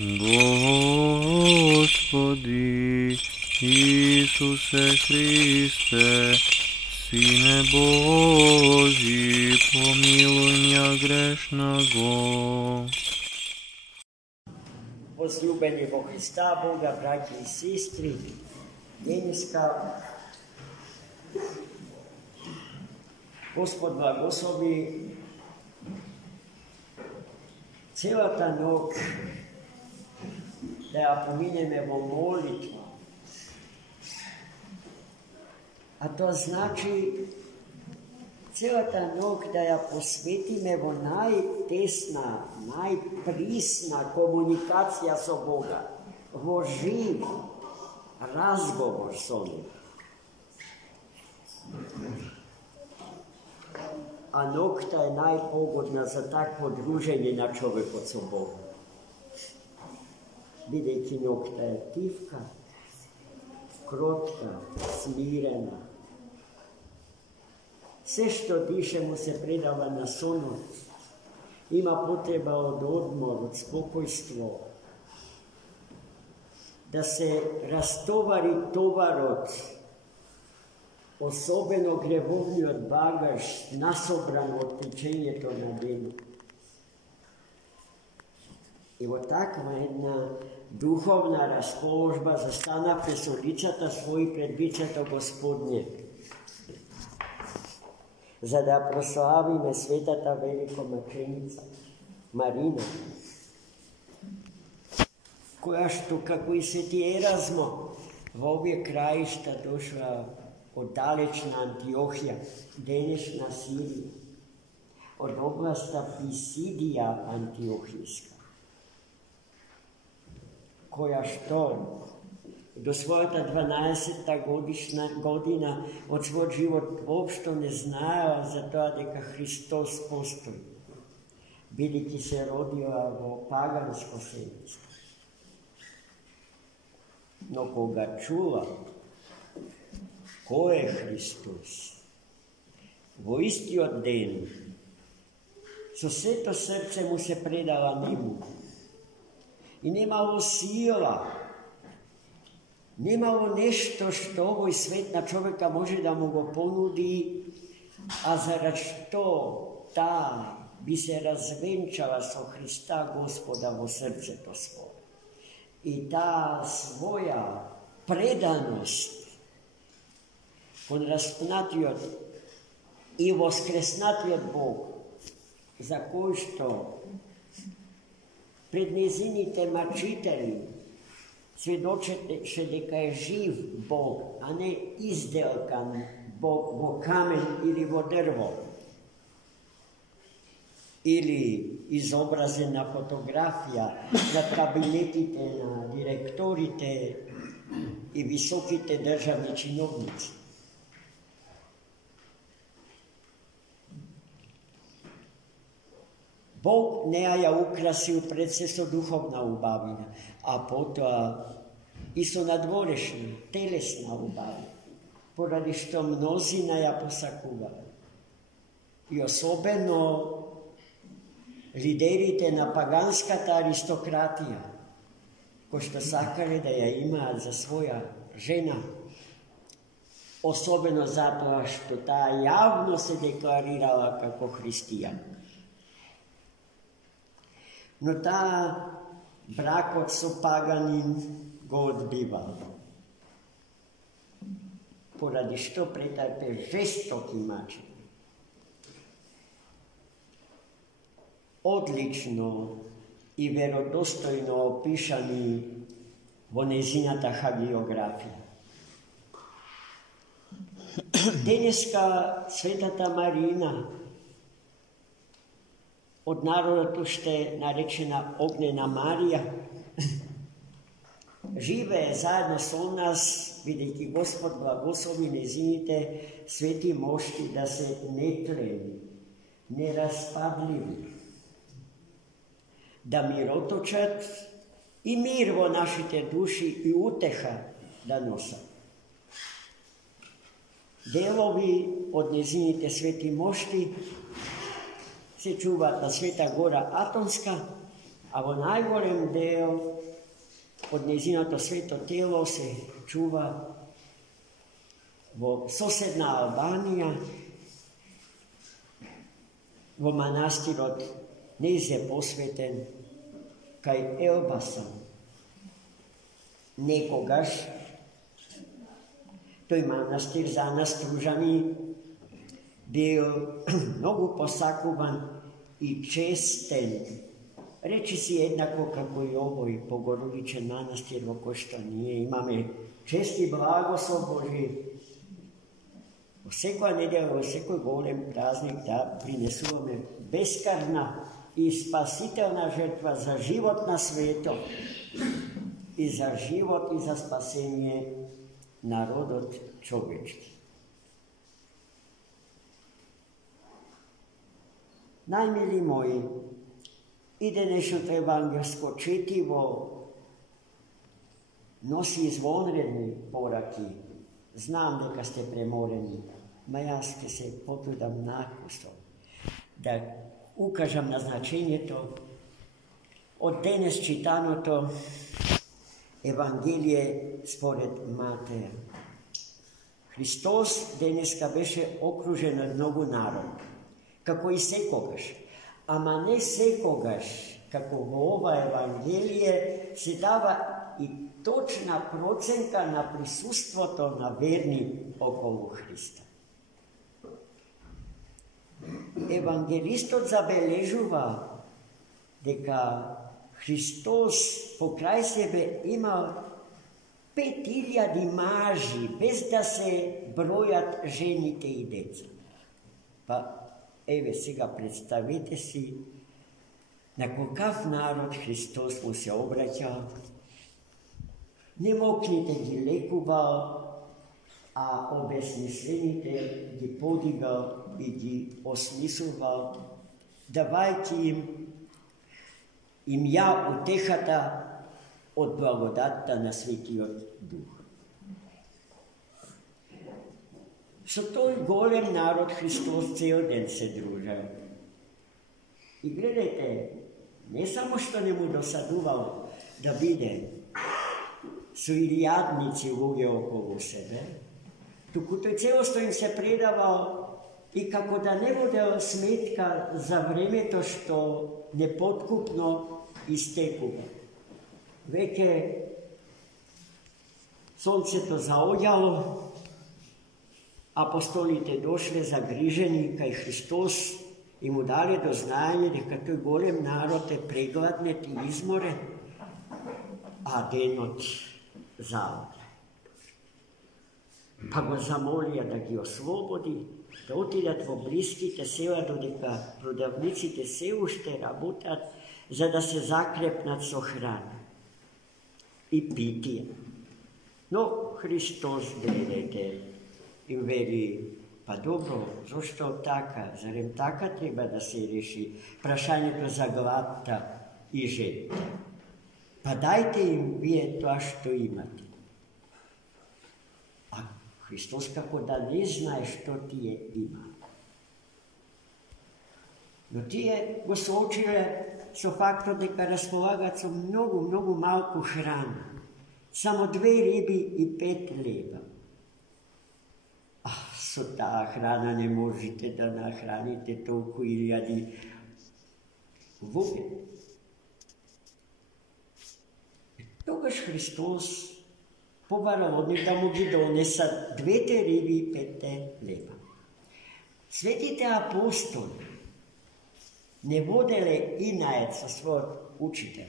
Господи Ісусе Христе, Сине Божий, помилуй меня грешного. Возлюбени во Христа Бога, братья и сестры, Дениска, Господ благослови целата ног да ја поминеме во молитва. А тоа значи целата ног да ја посветиме во најтесна, најприсна комуникација со Бога, во жив разговор со Него. А ногта е најпогодна за такво дружење на човекот со Богом. Бидејќи ногта е тивка, кротка, смирена. Се што дише му се предава на сонот. Има потреба од одмор, од спокојство. Да се растовари товарот, особено гревовниот багаж, насобран од течењето на денот. И во таква една духовна расположба застанавме со лицата своји пред лицето Господне, за да прославиме светата великомаченица Марина, која што, како и свети Еразмо, во овие краишта дошла од далечна Антиохија, денешна Сирија, од областа Писидија Антиохијска, која што до својата 12-та година од својот живот воопшто не знаела за тоа дека Христос постои, бидејќи се родила во паганско семејство. Но кога чула кој е Христос, во истиот ден, со сето срце му се предала нему. И немало сила, немало нешто што овој свет на човека може да му го понуди, а зарад што таа би се развенчала со Христа Господа во срцето своје. И таа своја преданост кон распнатиот и воскреснатиот Бог, за кој што пред незините мачители сведочеше дека е жив Бог, а не изделкан Бог во камен или во дрво, или изобразена фотографија на кабинетите на директорите и високите државни чиновници. Бог неа ја украсил пред се со духовна убавина, а потоа и со надворешна, телесна убавина, поради што мнозина ја посакувале. И особено лидерите на паганската аристократија, кои што сакале да ја имаат за своја жена, особено затоа што таа јавно се декларирала како христијанка. Но таа бракот со паганин го одбивал, поради што претрпе жестоки мачења. Одлично и веродостојно опишани во нејзината хагиографија. Денеска светата Марина, од народот уште наречена Огнена Марија, живее заедно со нас, бидејќи Господ благослови нејзините свети мошти да се нетлени, нераспадливи, да мироточат и мир во нашите души и утеха да носат. Делови од нејзините свети мошти се чуваат на Света гора Атонска A vo najgorem del od njezinato sveto telo se čuva vo sosedna Albanija, vo manastir od njez je posveten kaj Elbasan, nekogaš. Toj manastir za nas Stružani bil mnogo posakovan i česten. Reći si jednako kako i ovo i Pogorodičen manastir, oko što nije. Imame česti blagoslov Boži. U sekoj nedjelju, u sekoj golem praznik da prinesuvame beskarna i spasitelna žrtva za život na sveto i za život i za spasenje narodot čovječki. Najmili moji, i dnešното evangelsko čitivo nosi izvanredni poraki. Znam neka ste premoreni, ma ja se potrudam nakustom da ukažem na značenje to. Od danes čitano to Evangelije spored Mateja. Hristos deneska beše okružen od mnogo naroda, kako i sekogaš. Ama ne sekogaš, kako ova Evangelije se dava i točna procenka na prisustvo to na verni okolo Hrista. Evangelistot zabeležuva, deka Hristos pokraj sebe imao 5000 maži, bez da se brojat ženite i deca. Pa evo сега predstavite si na kakav narod Hristos mu se obraća. Nemoknite gi lekuval, a obesmislenite gi podigal i gi osmisloval. Давайте им я утехата от благодатта на Светиот Дух. Со тој голем народ Христос цел ден се дружал. И гледайте, не само што не му досадувал да биде со илјадници луѓе околу себе, туку тој целосто им се предавал и како да не водел сметка за времето што непоткупно истекува. Веќе сонцето заоѓало, апостолите дошле загрижени кај Христос и му дали до знаење дека тој голем народ е прегладнет и изморен, а денот заоѓа. Па го замолија да ги ослободи, да отидат во блиските села, додека продавниците се уште работат, за да се закрепнат со храна и питие. Но Христос, гледайте, им вели, па добро, зошто така? Зарем така треба да се реши прашањето за гладта и жедта? Па дајте им вие тоа што имате. А Христос како да не знае што тие има. Но тие го соочиле со фактот дека располагат со многу малку храна. Само 2 риби и 5 лева. А со таа храна не можете да нахраните толку илјади луѓе. Тогаш Христос побарал од нив да му ги донесат 2 риби и 5 лева. Светите апостоли не воделе инаед со својот учител,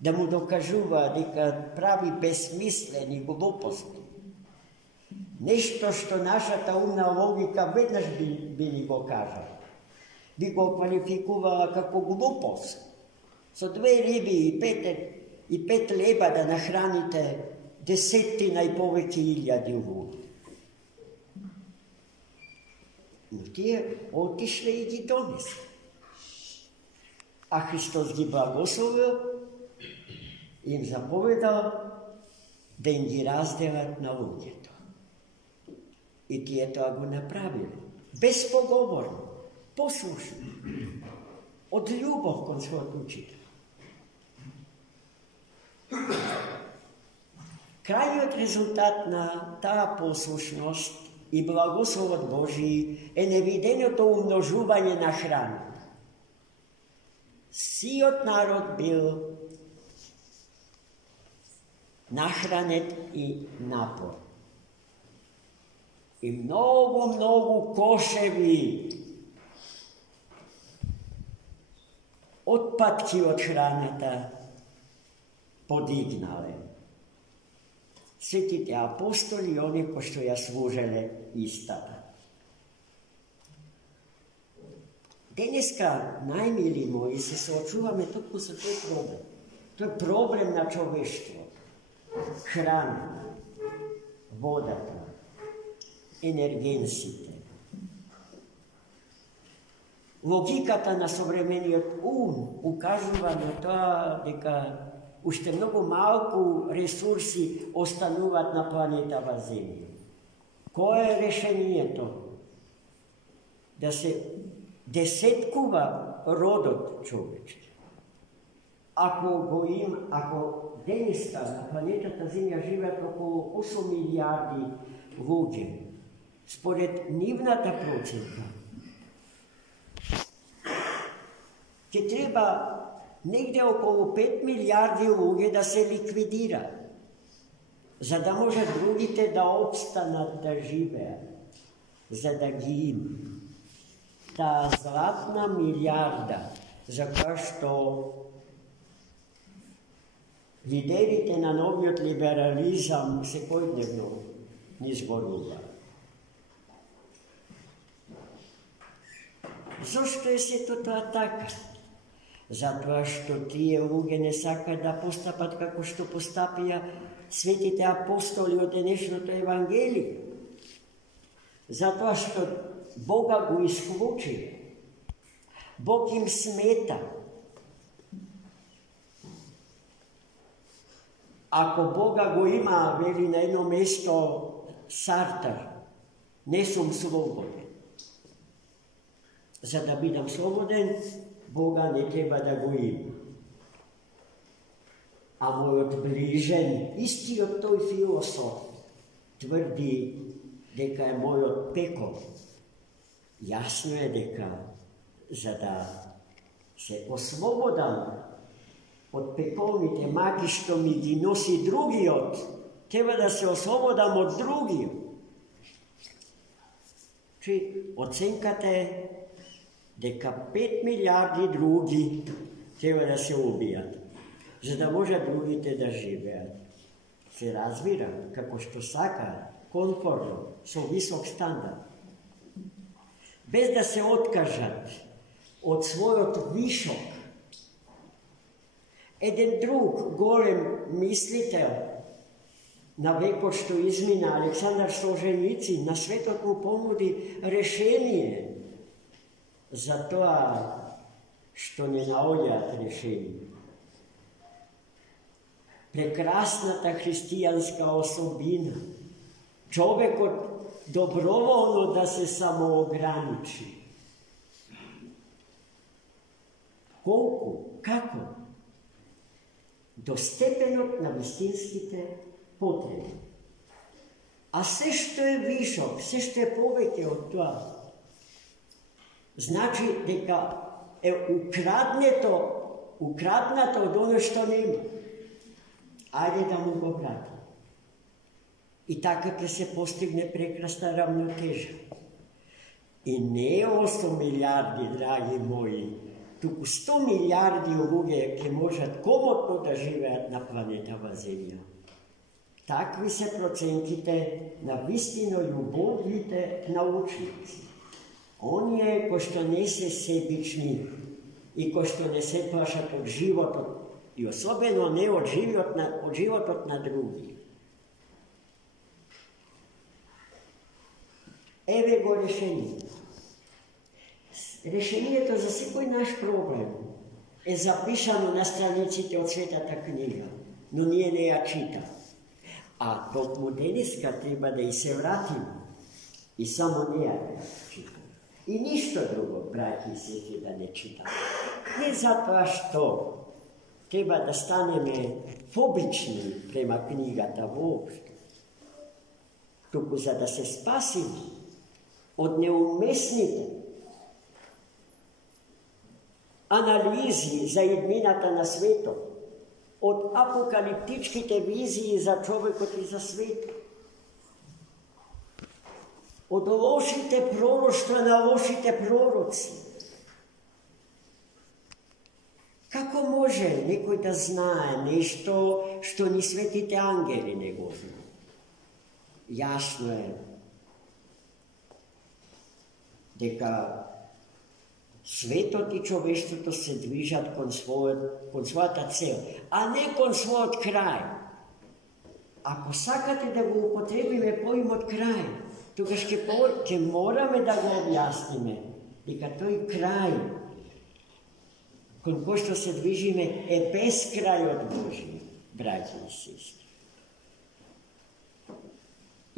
да му докажува дека прави безсмислени глупости. Нешто што нашата умна логика веднаш би ни го кажала. Би го квалификувала како глупост. Со 2 риби и 5 леба да нахраните 10 и повеќе илјади луѓе. Но тие отишле и ги донесле. А Христос ги благословил и им заповедал да им ги разделат на луѓето. И тие тоа го направиле. Безпоговорно, послушно, од љубов кон својот учител. Krajniот резултат на таа послушност и благословот Божии е невиденото умножување на храна. Сиот народ бил нахранет и напор. И многу кошеви отпадки од храната подигнале. Светите апостоли, они кои што ја служеле истата. Денеска, најмили мои, се соочуваме токму со тој проблем. Тој проблем на човештво. Храна, водата, енергенсите. Логиката на современиот ум укажува на тоа дека уште многу малку ресурси остануваат на планетава Земја. Кое е решението? Да се десеткува родот човечки. Ако денеска на планетата Земја живеат околу 8 милиарди луѓе, според нивната проценка, ќе треба негде околу 5 милиарди луѓе да се ликвидира, за да може другите да обстанат да живеат, за да ги има. Таа златна милиарда, за која што лидерите на новиот либерализам секојдневно ни зборува. Зошто е сето тоа така? Затоа што тие луѓе не сакаат да постапат како што постапија светите апостоли од денешното Евангелие. Затоа што Бога го исклучи. Бог им смета. Ако Бога го има, вели на едно место Сартар, не сум слободен. За да бидам слободен, Бога не треба да го има. А мојот ближен, истиот тој философ, тврди дека е мојот пекол. Јасно е дека за да се ослободам од пеколните маки што ми ги носи другиот, треба да се ослободам од другиот. Оценката е дека 5 милиарди други треба да се убијат, за да може другите да живеат. Се разбира, како што сака, комфортно, со висок стандард. Без да се откажат од својот вишок. Еден друг голем мислител на векот што измина, Александар Солженицин, на светот му понуди решение за тоа што не наоѓаат решение. Прекрасната христијанска особина, човекот доброволно да се самоограничи. Колку? Како? До степенот на вистинските потреби. А се што е вишок, се што е повеќе од тоа, значи дека е украднато од оно што нема. Ајде да му го вратим. И така ќе се постигне прекрасна равнотежа. И не 8 милиарди, драги мои, туку 100 милиарди луѓе ќе можат комотно да живеат на планетава Земја. Такви се процентите на вистино љубовните научници. Оние кои што не се себични и кои што не се плашат од животот, и особено не од животот на други. Еве го решението. Решението за секој наш проблем е запишано на страниците од Светата книга, но ние не ја читаме. А токму денеска треба да и се вратим и само не ја читаме. И ништо друго, браќи и сестри, да не читаме. Не затоа што treba da staneme fobični prema knjigata uopšte. Туку за да се спасиме од неумесните анализи за иднината на светот, од апокалиптичките визии за човекот и за светот, од лошите пророштва на лошите пророци. Како може некој да знае нешто што ни светите ангели не го знаат? Јасно е дека светот и човештвото се движат кон својата цел, а не кон својот крај. Ако сакате да го употребиме поимот крај, тогаш ќе мораме да го објасниме дека тој крај кон кој што се движиме е безкрајот Божи, браќи и сестри.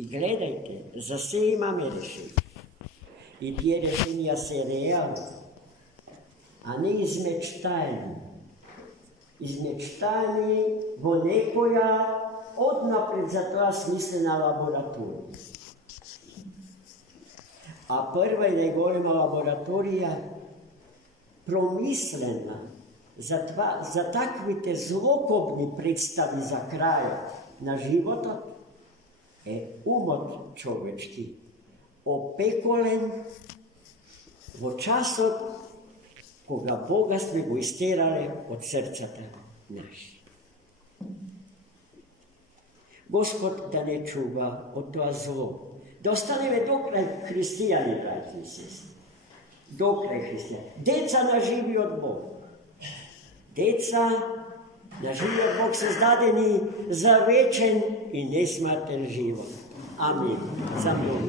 И гледајте, за се имаме решение. И тие решенија се реални, а не измечтаени. Измечтаени во некоја однапред за тоа смислена лабораторија. А прва и најголема лабораторија, промислена за таквите злокобни представи за крајот на животот, е умот човечки, опеколен во часот кога Бога сме го истерале од срцата наши. Господ да не чува од тоа зло. Да останеме докрај христијани, браќи и сестри. Докрај христијани. Деца на живиот Бог. Деца на живиот Бог создадени за вечен и несмртен живот. Амин. За Бог.